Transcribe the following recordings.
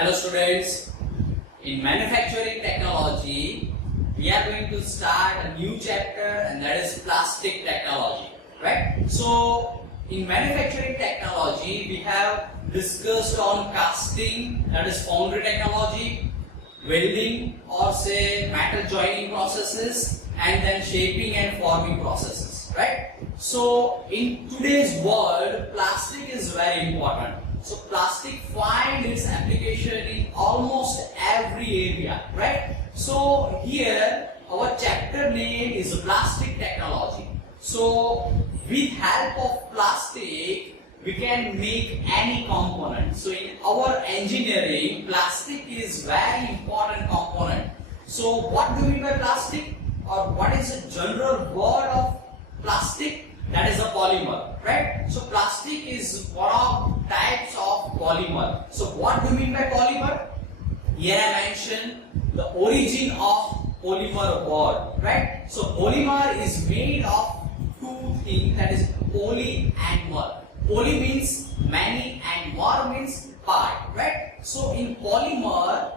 Hello students, in manufacturing technology we are going to start a new chapter, and that is plastic technology, right? So in manufacturing technology we have discussed on casting, that is foundry technology, welding or say metal joining processes, and then shaping and forming processes, right? So in today's world plastic is very important. So plastic finds its application in almost every area, right? So here our chapter name is plastic technology. So with help of plastic we can make any component. So in our engineering plastic is very important component. So what do we mean by plastic, or what is the general word of plastic? That is a polymer, right? So plastic is one of types of polymer. So what do you mean by polymer? Here I mentioned the origin of polymer word, right? So polymer is made of two things, that is poly and mer. Poly means many and mer means part, right? So in polymer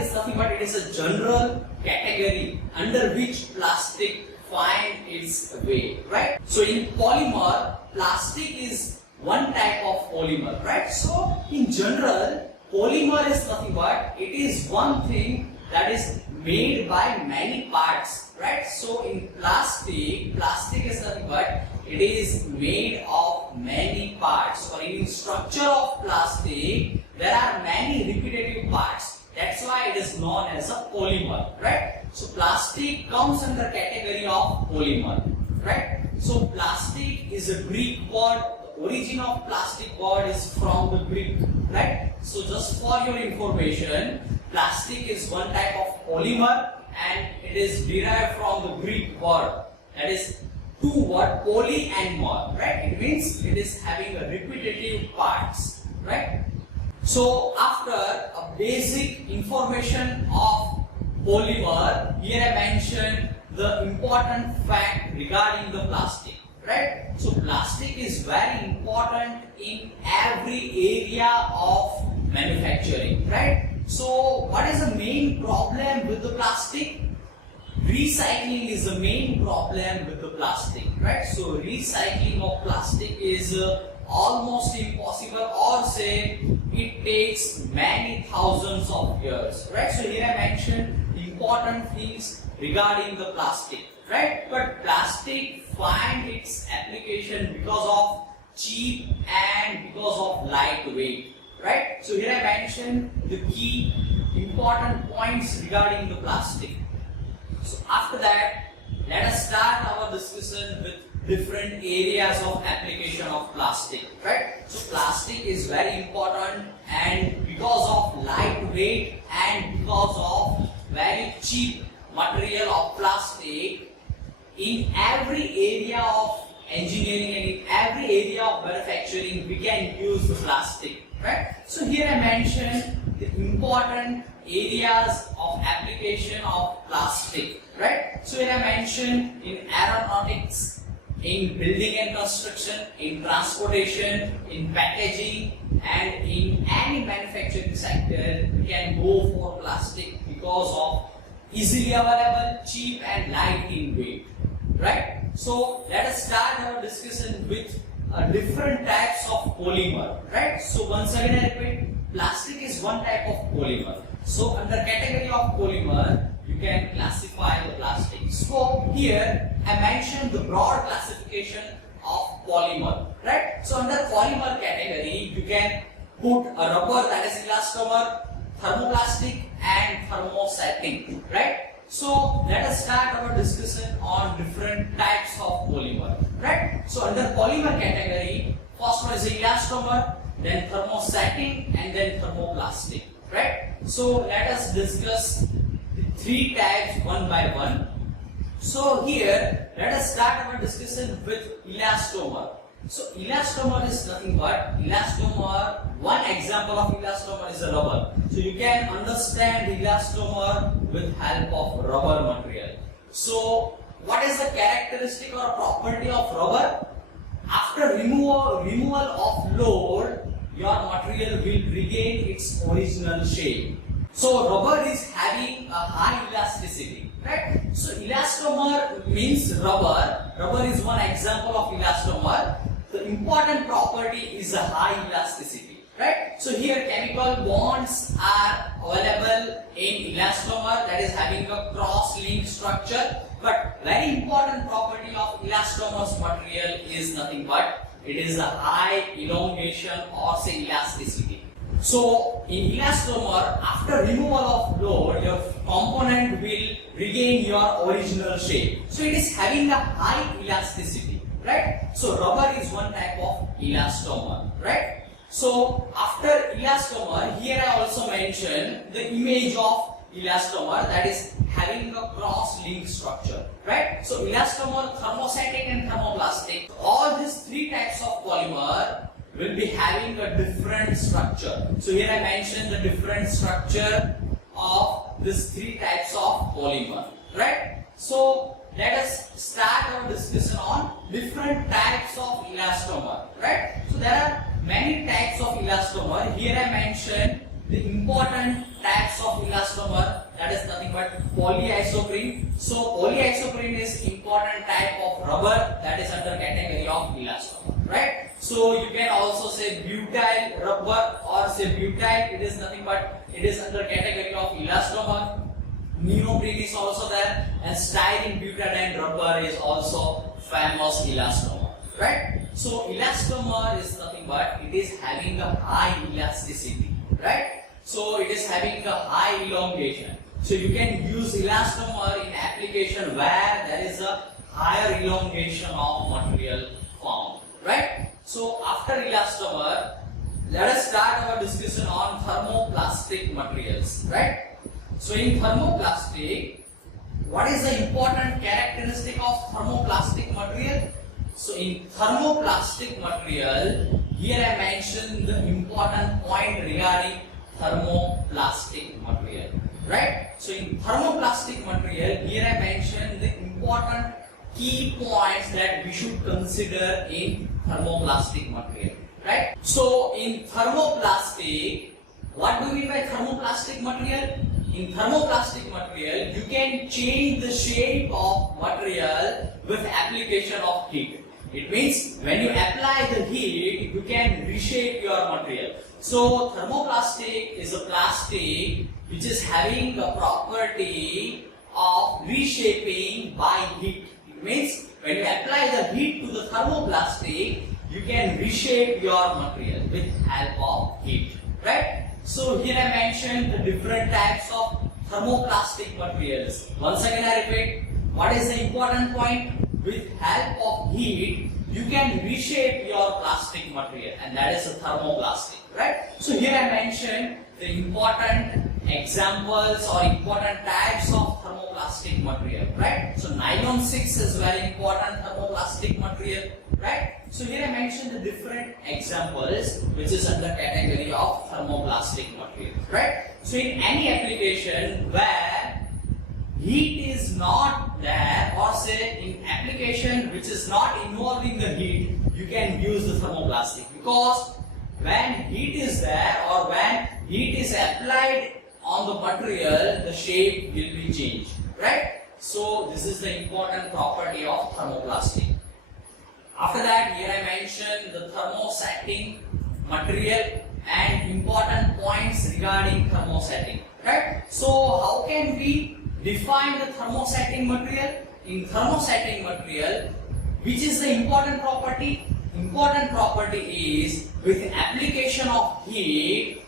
is nothing but it is a general category under which plastic find its way, right? So in polymer, plastic is one type of polymer, right? So in general, polymer is nothing but it is one thing that is made by many parts, right? So in plastic is nothing but it is made of many parts. So in structure of plastic, there are many repetitive parts. That's why it is known as a polymer, right? So plastic comes under category of polymer, right? So plastic is a Greek word. The origin of plastic word is from the Greek, right? So just for your information, plastic is one type of polymer and it is derived from the Greek word, that is two word poly and mer, right? It means it is having a repetitive parts, right? So after a basic information of polymer, here I mentioned the important fact regarding the plastic, right? So plastic is very important in every area of manufacturing, right? So what is the main problem with the plastic? Recycling is the main problem with the plastic, right? So recycling of plastic is almost impossible, or say it takes many thousands of years, right? So here I mentioned important things regarding the plastic, right? But plastic find its application because of cheap and because of lightweight, right? So here I mentioned the key important points regarding the plastic. So after that, let us start our discussion with different areas of application of plastic, right? So plastic is very important, and because of lightweight and because of very cheap material of plastic, in every area of engineering and in every area of manufacturing we can use the plastic, right? So here I mentioned the important areas of application of plastic, right? So here I mentioned in aeronautics, in building and construction, in transportation, in packaging, and in any manufacturing sector we can go for plastic because of easily available, cheap and light in weight, right? So let us start our discussion with different types of polymer, right? So once again I repeat, plastic is one type of polymer. So under category of polymer you can classify the plastic. So here I mentioned the broad classification of polymer, right? So under polymer category you can put a rubber, that is elastomer, thermoplastic and thermosetting, right? So let us start our discussion on different types of polymer, right? So under polymer category, first one is elastomer, then thermosetting and then thermoplastic, right? So let us discuss the three types one by one. So here let us start our discussion with elastomer. So elastomer is nothing but one example of elastomer is a rubber. So you can understand elastomer with help of rubber material. So what is the characteristic or property of rubber? After removal of load, your material will regain its original shape. So rubber is having a high elasticity, right? So elastomer means rubber. Rubber is one example of elastomer. The important property is a high elasticity, right? So here chemical bonds are available in elastomer, that is having a cross-linked structure. But very important property of elastomer's material is nothing but it is a high elongation or say elasticity. So in elastomer, after removal of load, your component will regain your original shape. So it is having a high elasticity, right? So rubber is one type of elastomer, right? So after elastomer, here I also mentioned the image of elastomer, that is having a cross-linked structure, right? So elastomer, thermosetting and thermoplastic, all these three types of polymer will be having a different structure. So here I mentioned the different structure of these three types of polymer, right? So let us start our discussion on different types of elastomer, right? So there are many types of elastomer. Here I mentioned the important types of elastomer, that is nothing but polyisoprene. So polyisoprene is important type of rubber that is under category of elastomer, right? So you can also say butyl rubber or say butyl, it is nothing but it is under category of elastomer. Neoprene is also there, and styrene butadiene rubber is also famous elastomer, right? So elastomer is nothing but it is having a high elasticity, right? So it is having a high elongation. So you can use elastomer in application where there is a higher elongation of material found, right? So after elastomer, let us start our discussion on thermoplastic materials, right? So in thermoplastic, what is the important characteristic of thermoplastic material? So in thermoplastic material, here I mentioned the important point regarding thermoplastic material, right? So in thermoplastic material, here I mentioned the important key points that we should consider in thermoplastic material, right? So in thermoplastic, what do we mean by thermoplastic material? In thermoplastic material, you can change the shape of material with application of heat. It means when you apply the heat, you can reshape your material. So thermoplastic is a plastic which is having the property of reshaping by heat. It means when you apply the heat to the thermoplastic, you can reshape your material with help of heat, right? So here I mentioned the different types of thermoplastic materials. Once again I repeat, what is the important point? With help of heat, you can reshape your plastic material, and that is a thermoplastic, right? So here I mentioned the important examples or important types of thermoplastic material, right? So nylon 6 is very important thermoplastic material, right? So here I mentioned the different examples which is under category of thermoplastic material, right? So in any application where heat is not there, or say in application which is not involving the heat, you can use the thermoplastic, because when heat is there or when heat is applied on the material, the shape will be changed, right? So this is the important property of thermoplastic. After that, here I mentioned the thermosetting material and important points regarding thermosetting, right? So how can we define the thermosetting material? In thermosetting material, which is the important property? Important property is with application of heat,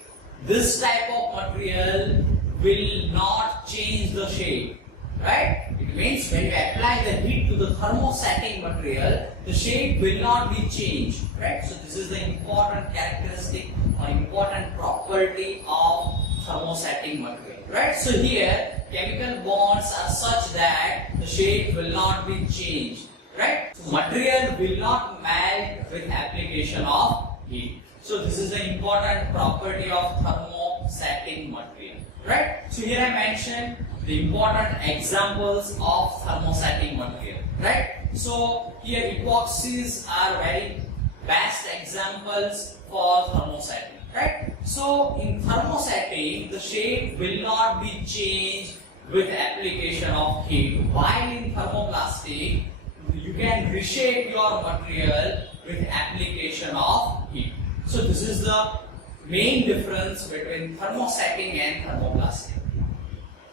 this type of material will not change the shape, right? It means when you apply the heat to the thermosetting material, the shape will not be changed, right? So this is the important characteristic or important property of thermosetting material, right? So here chemical bonds are such that the shape will not be changed, right? So material will not melt with application of heat. So this is the important property of thermosetting material, right? So here I mentioned the important examples of thermosetting material, right? So here epoxies are very best examples for thermosetting, right? So in thermosetting, the shape will not be changed with application of heat, while in thermoplastic, you can reshape your material with application of heat. So this is the main difference between thermosetting and thermoplastic,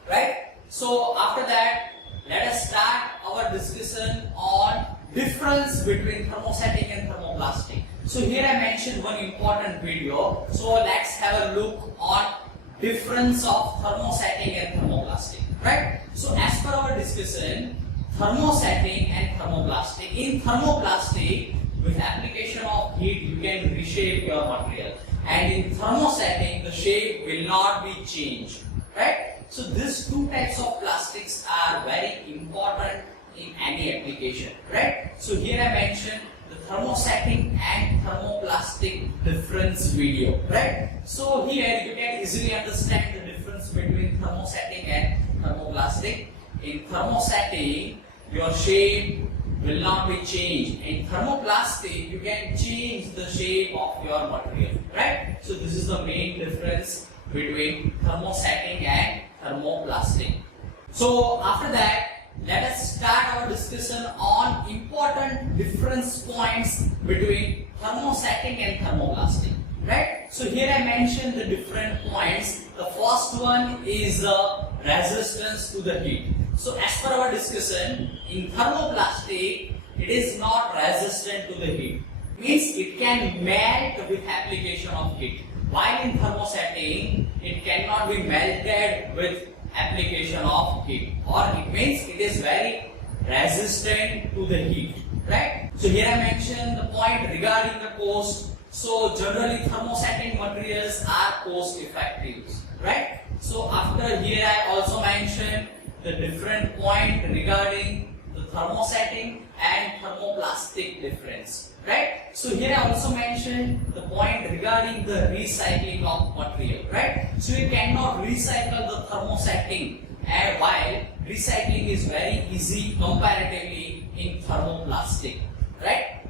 right? So after that, let us start our discussion on difference between thermosetting and thermoplastic. So here I mentioned one important video. So let's have a look on difference of thermosetting and thermoplastic, right? So as per our discussion, thermosetting and thermoplastic. In thermoplastic, with application of heat, you can reshape your material, and in thermosetting, the shape will not be changed, right? So these two types of plastics are very important in any application, right? So here I mentioned the thermosetting and thermoplastic difference video, right? So here you can easily understand the difference between thermosetting and thermoplastic. In thermosetting, your shape will not be changed. In thermoplastic, you can change the shape of your material, right? So this is the main difference between thermosetting and thermoplastic. So after that, let us start our discussion on important difference points between thermosetting and thermoplastic, right? So here I mentioned the different points. The first one is the resistance to the heat. So as per our discussion, in thermoplastic, it is not resistant to the heat. Means it can melt with application of heat. While in thermosetting, it cannot be melted with application of heat, or it means it is very resistant to the heat, right? So here I mentioned the point regarding the cost. So generally thermosetting materials are cost effective, right? So after here I also mentioned the different point regarding the thermosetting and thermoplastic difference, right? So here I also mentioned the point regarding the recycling of material, right? So you cannot recycle the thermosetting, and while recycling is very easy comparatively in thermoplastic, right?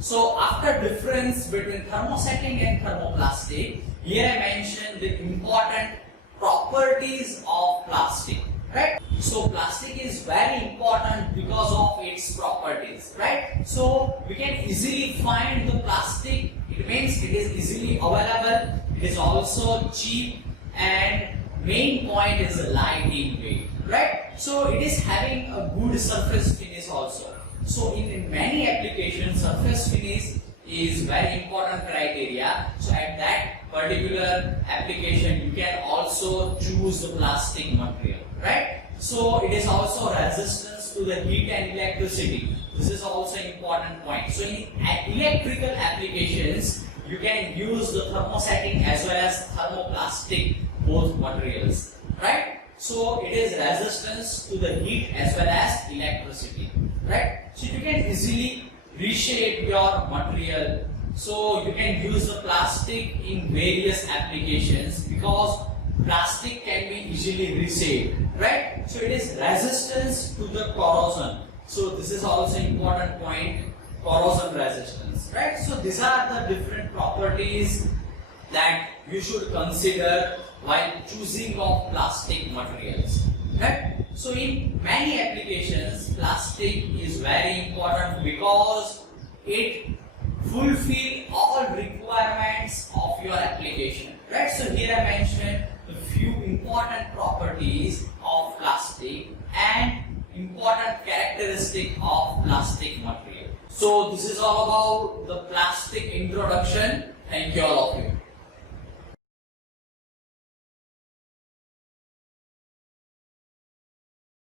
So after difference between thermosetting and thermoplastic, here I mentioned the important properties of plastic, right? So plastic is very important because of its properties, right? So we can easily find the plastic. It means it is easily available. It is also cheap, and main point is light in weight, right? So it is having a good surface finish also. So in many applications, surface finish is very important criteria. So at that particular application, you can also choose the plastic material, right? So it is also resistance to the heat and electricity. This is also important point. So in electrical applications, you can use the thermosetting as well as thermoplastic, both materials, right? So it is resistance to the heat as well as electricity, right? So you can easily reshape your material. So you can use the plastic in various applications because plastic can be easily reshaped, right? So it is resistance to the corrosion. So this is also important point, corrosion resistance, right? So these are the different properties that you should consider while choosing of plastic materials, right? So in many applications, plastic is very important because it fulfill all requirements of your application, right? So here I mentioned a few important properties of plastic and important characteristic of plastic material. So this is all about the plastic introduction. Thank you all of you.